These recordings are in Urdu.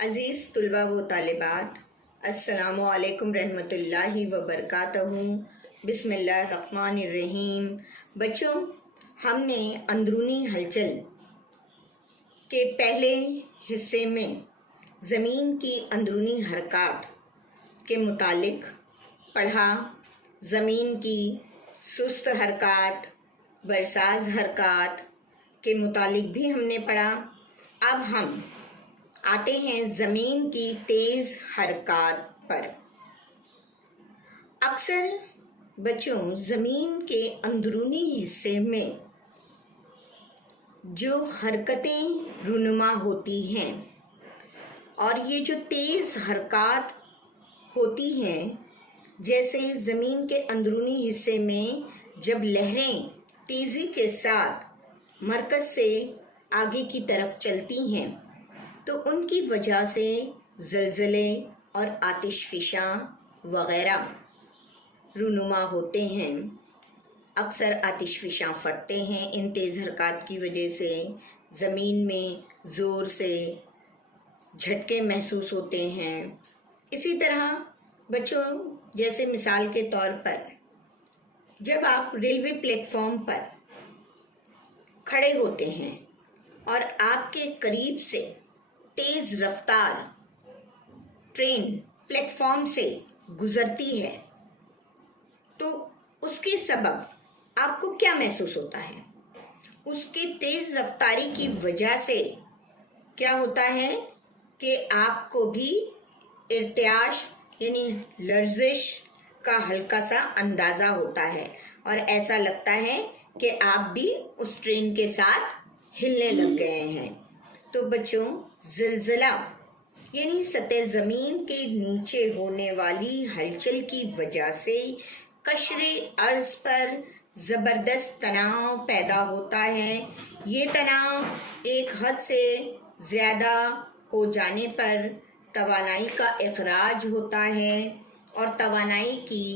عزیز طلباء و طالبات، السلام علیکم رحمۃ اللہ وبرکاتہ۔ بسم اللہ الرحمن الرحیم۔ بچوں، ہم نے اندرونی ہلچل کے پہلے حصے میں زمین کی اندرونی حرکات کے متعلق پڑھا۔ زمین کی سست حرکات، برساز حرکات کے متعلق بھی ہم نے پڑھا۔ اب ہم آتے ہیں زمین کی تیز حرکات پر۔ اکثر بچوں زمین کے اندرونی حصے میں جو حرکتیں رونما ہوتی ہیں اور یہ جو تیز حرکات ہوتی ہیں، جیسے زمین کے اندرونی حصے میں جب لہریں تیزی کے ساتھ مرکز سے آگے کی طرف چلتی ہیں تو ان کی وجہ سے زلزلے اور آتش فشاں وغیرہ رونما ہوتے ہیں۔ اکثر آتش فشاں پھٹتے ہیں ان تیز حرکات کی وجہ سے، زمین میں زور سے جھٹکے محسوس ہوتے ہیں۔ اسی طرح بچوں، جیسے مثال کے طور پر جب آپ ریلوے پلیٹ فارم پر کھڑے ہوتے ہیں اور آپ کے قریب سے تیز رفتار ٹرین پلیٹ فارم سے گزرتی ہے تو اس کے سبب آپ کو کیا محسوس ہوتا ہے؟ اس کی تیز رفتاری کی وجہ سے کیا ہوتا ہے کہ آپ کو بھی ارتعاش یعنی لرزش کا ہلکا سا اندازہ ہوتا ہے اور ایسا لگتا ہے کہ آپ بھی اس ٹرین کے ساتھ ہلنے لگ گئے ہیں۔ تو بچوں، زلزلہ یعنی سطح زمین کے نیچے ہونے والی ہلچل کی وجہ سے قشر ارض پر زبردست تناؤ پیدا ہوتا ہے۔ یہ تناؤ ایک حد سے زیادہ ہو جانے پر توانائی کا اخراج ہوتا ہے اور توانائی کی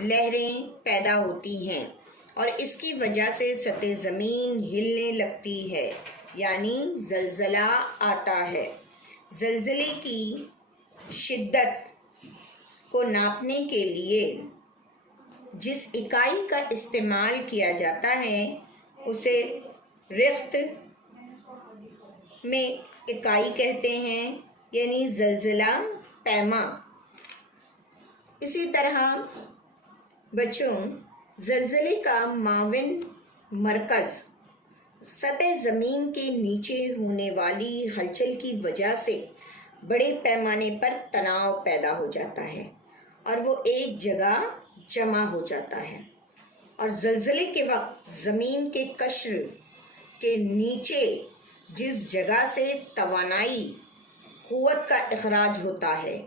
لہریں پیدا ہوتی ہیں اور اس کی وجہ سے سطح زمین ہلنے لگتی ہے، یعنی زلزلہ آتا ہے۔ زلزلے کی شدت کو ناپنے کے لیے جس اکائی کا استعمال کیا جاتا ہے اسے ریختہ میں اکائی کہتے ہیں، یعنی زلزلہ پیما۔ اسی طرح بچوں، زلزلے کا معاون مرکز سطح زمین کے نیچے ہونے والی ہلچل کی وجہ سے بڑے پیمانے پر تناؤ پیدا ہو جاتا ہے اور وہ ایک جگہ جمع ہو جاتا ہے، اور زلزلے کے وقت زمین کے قشر کے نیچے جس جگہ سے توانائی قوت کا اخراج ہوتا ہے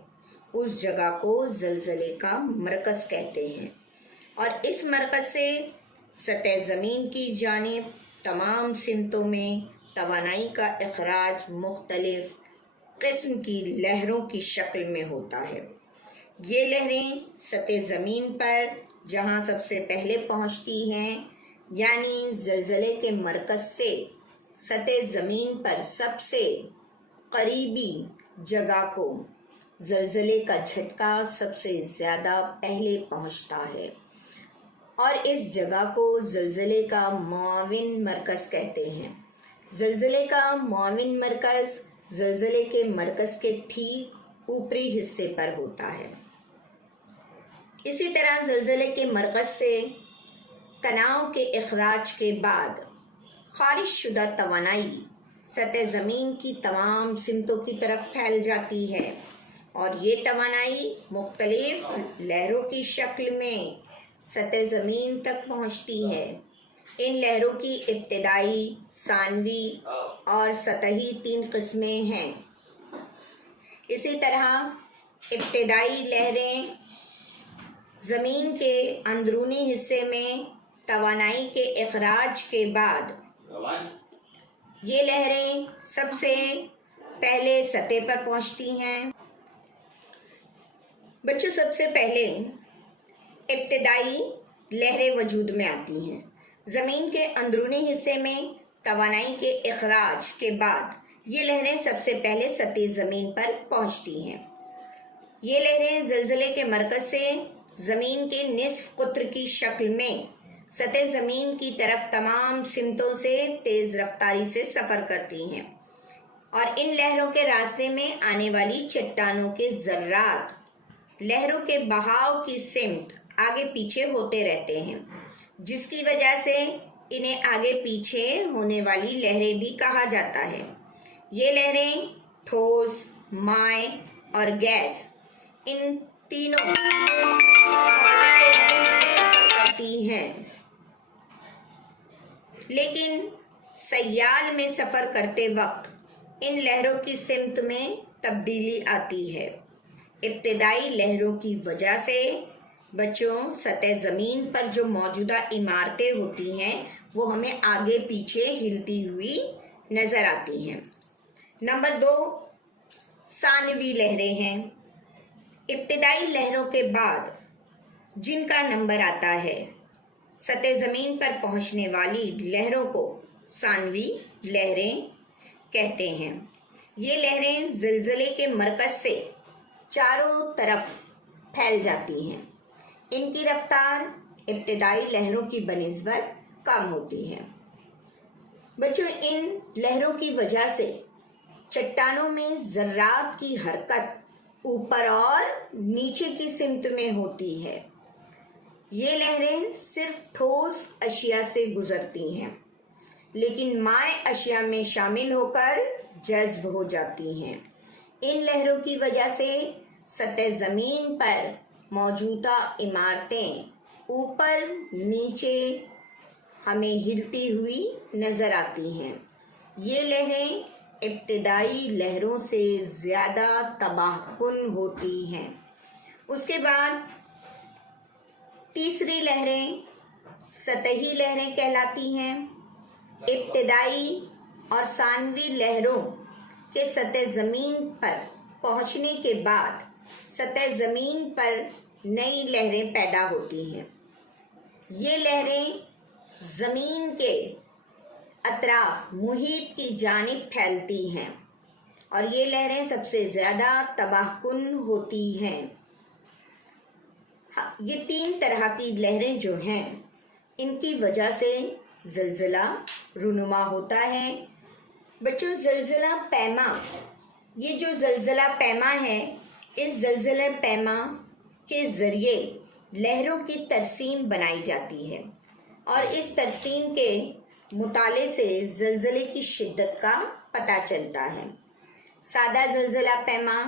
اس جگہ کو زلزلے کا مرکز کہتے ہیں، اور اس مرکز سے سطح زمین کی جانب تمام سمتوں میں توانائی کا اخراج مختلف قسم کی لہروں کی شکل میں ہوتا ہے۔ یہ لہریں سطح زمین پر جہاں سب سے پہلے پہنچتی ہیں، یعنی زلزلے کے مرکز سے سطح زمین پر سب سے قریبی جگہ کو زلزلے کا جھٹکا سب سے زیادہ پہلے پہنچتا ہے اور اس جگہ کو زلزلے کا معاون مرکز کہتے ہیں۔ زلزلے کا معاون مرکز زلزلے کے مرکز کے ٹھیک اوپری حصے پر ہوتا ہے۔ اسی طرح زلزلے کے مرکز سے تناؤ کے اخراج کے بعد خارج شدہ توانائی سطح زمین کی تمام سمتوں کی طرف پھیل جاتی ہے اور یہ توانائی مختلف لہروں کی شکل میں سطح زمین تک پہنچتی ہے۔ ان لہروں کی ابتدائی، ثانوی اور سطحی 3 قسمیں ہیں۔ اسی طرح ابتدائی لہریں زمین کے اندرونی حصے میں توانائی کے اخراج کے بعد یہ لہریں سب سے پہلے سطح پر پہنچتی ہیں۔ بچوں، سب سے پہلے ابتدائی لہریں وجود میں آتی ہیں۔ زمین کے اندرونی حصے میں توانائی کے اخراج کے بعد یہ لہریں سب سے پہلے سطح زمین پر پہنچتی ہیں۔ یہ لہریں زلزلے کے مرکز سے زمین کے نصف قطر کی شکل میں سطح زمین کی طرف تمام سمتوں سے تیز رفتاری سے سفر کرتی ہیں اور ان لہروں کے راستے میں آنے والی چٹانوں کے ذرات لہروں کے بہاؤ کی سمت آگے پیچھے ہوتے رہتے ہیں، جس کی وجہ سے انہیں آگے پیچھے ہونے والی لہریں بھی کہا جاتا ہے۔ یہ لہریں ٹھوس، مائع اور گیس ان تینوں کرتی ہیں، لیکن سیال میں سفر کرتے وقت ان لہروں کی سمت میں تبدیلی آتی ہے۔ ابتدائی لہروں کی وجہ سے بچوں سطح زمین پر جو موجودہ عمارتیں ہوتی ہیں وہ ہمیں آگے پیچھے ہلتی ہوئی نظر آتی ہیں۔ نمبر 2، ثانوی لہریں ہیں۔ ابتدائی لہروں کے بعد جن کا نمبر آتا ہے، سطح زمین پر پہنچنے والی لہروں کو ثانوی لہریں کہتے ہیں۔ یہ لہریں زلزلے کے مرکز سے چاروں طرف پھیل جاتی ہیں۔ ان کی رفتار ابتدائی لہروں کی بنسبت کم ہوتی ہے۔ بچوں، ان لہروں کی وجہ سے چٹانوں میں ذرات کی حرکت اوپر اور نیچے کی سمت میں ہوتی ہے۔ یہ لہریں صرف ٹھوس اشیاء سے گزرتی ہیں، لیکن مائع اشیاء میں شامل ہو کر جذب ہو جاتی ہیں۔ ان لہروں کی وجہ سے سطح زمین پر موجودہ عمارتیں اوپر نیچے ہمیں ہلتی ہوئی نظر آتی ہیں۔ یہ لہریں ابتدائی لہروں سے زیادہ تباہ کن ہوتی ہیں۔ اس کے بعد تیسری لہریں سطحی لہریں کہلاتی ہیں۔ ابتدائی اور ثانوی لہروں کے سطح زمین پر پہنچنے کے بعد سطح زمین پر نئی لہریں پیدا ہوتی ہیں۔ یہ لہریں زمین کے اطراف محیط کی جانب پھیلتی ہیں اور یہ لہریں سب سے زیادہ تباہ کن ہوتی ہیں۔ یہ 3 طرح کی لہریں جو ہیں، ان کی وجہ سے زلزلہ رونما ہوتا ہے۔ بچوں، زلزلہ پیما، یہ جو زلزلہ پیما ہے، اس زلزلہ پیما کے ذریعے لہروں کی ترسیم بنائی جاتی ہے اور اس ترسیم کے مطالعے سے زلزلے کی شدت کا پتہ چلتا ہے۔ سادہ زلزلہ پیما،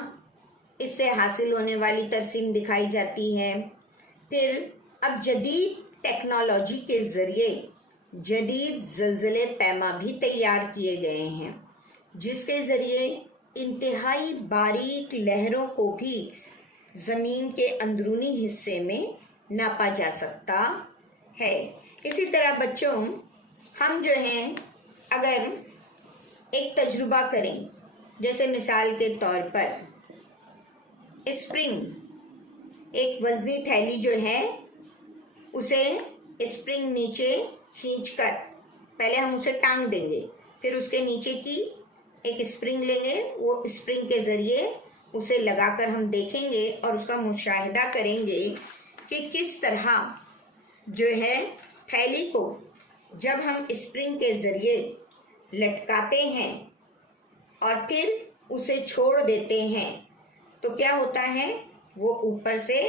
اس سے حاصل ہونے والی ترسیم دکھائی جاتی ہے۔ پھر اب جدید ٹیکنالوجی کے ذریعے جدید زلزلے پیما بھی تیار کیے گئے ہیں، جس کے ذریعے انتہائی باریک لہروں کو بھی زمین کے اندرونی حصے میں ناپا جا سکتا ہے۔ اسی طرح بچوں، ہم جو ہیں اگر ایک تجربہ کریں، جیسے مثال کے طور پر اسپرنگ، ایک وزنی تھیلی جو ہے اسے اسپرنگ نیچے کھینچ کر پہلے ہم اسے ٹانگ دیں گے، پھر اس کے نیچے کی ایک اسپرنگ لیں گے، وہ اسپرنگ کے ذریعے اسے لگا کر ہم دیکھیں گے اور اس کا مشاہدہ کریں گے کہ کس طرح جو ہے تھیلی کو جب ہم اسپرنگ کے ذریعے لٹکاتے ہیں اور پھر اسے چھوڑ دیتے ہیں تو کیا ہوتا ہے، وہ اوپر سے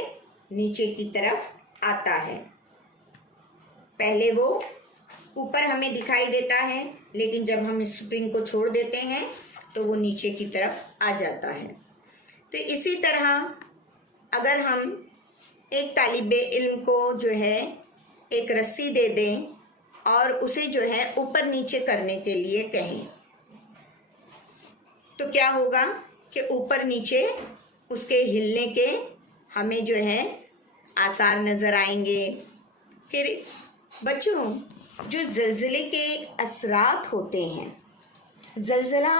نیچے کی طرف آتا ہے۔ پہلے وہ اوپر ہمیں دکھائی دیتا ہے، لیکن جب ہم اسپرنگ کو چھوڑ دیتے ہیں تو وہ نیچے کی طرف آ جاتا ہے۔ تو اسی طرح اگر ہم ایک طالب علم کو جو ہے ایک رسی دے دیں اور اسے جو ہے اوپر نیچے کرنے کے لیے کہیں تو کیا ہوگا کہ اوپر نیچے اس کے ہلنے کے ہمیں جو ہے آثار نظر آئیں گے۔ پھر بچوں، جو زلزلے کے اثرات ہوتے ہیں، زلزلہ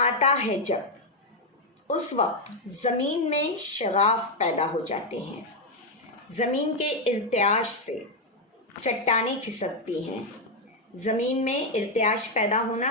آتا ہے جب اس وقت زمین میں شگاف پیدا ہو جاتے ہیں، زمین کے ارتعاش سے چٹانیں کھسکتی ہیں۔ زمین میں ارتعاش پیدا ہونا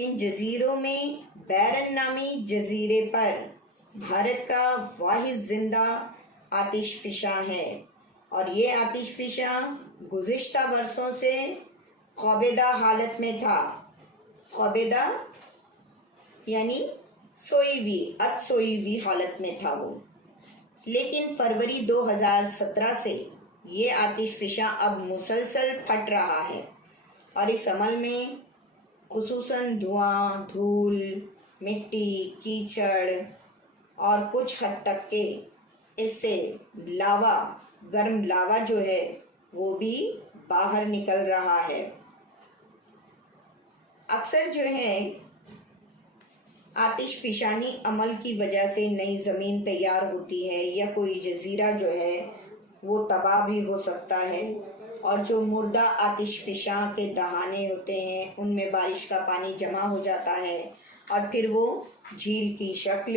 ان جزیروں میں بیرن نامی جزیرے پر بھارت کا واحد زندہ آتش فشاں ہے، اور یہ آتش فشاں گزشتہ برسوں سے خوابیدہ حالت میں تھا۔ خوابیدہ یعنی سوئی ہوئی حالت میں تھا وہ، لیکن فروری 2017 سے یہ آتش فشاں اب مسلسل پھٹ رہا ہے، اور اس عمل میں خصوصاً دھواں، دھول، مٹی، کیچڑ اور کچھ حد تک کہ اس سے گرم لاوا جو ہے وہ بھی باہر نکل رہا ہے۔ اکثر جو ہے آتش فشانی عمل کی وجہ سے نئی زمین تیار ہوتی ہے، یا کوئی جزیرہ جو ہے وہ تباہ بھی ہو سکتا ہے، اور جو مردہ آتش فشاں کے دہانے ہوتے ہیں ان میں بارش کا پانی جمع ہو جاتا ہے اور پھر وہ جھیل کی شکل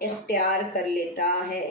اختیار کر لیتا ہے۔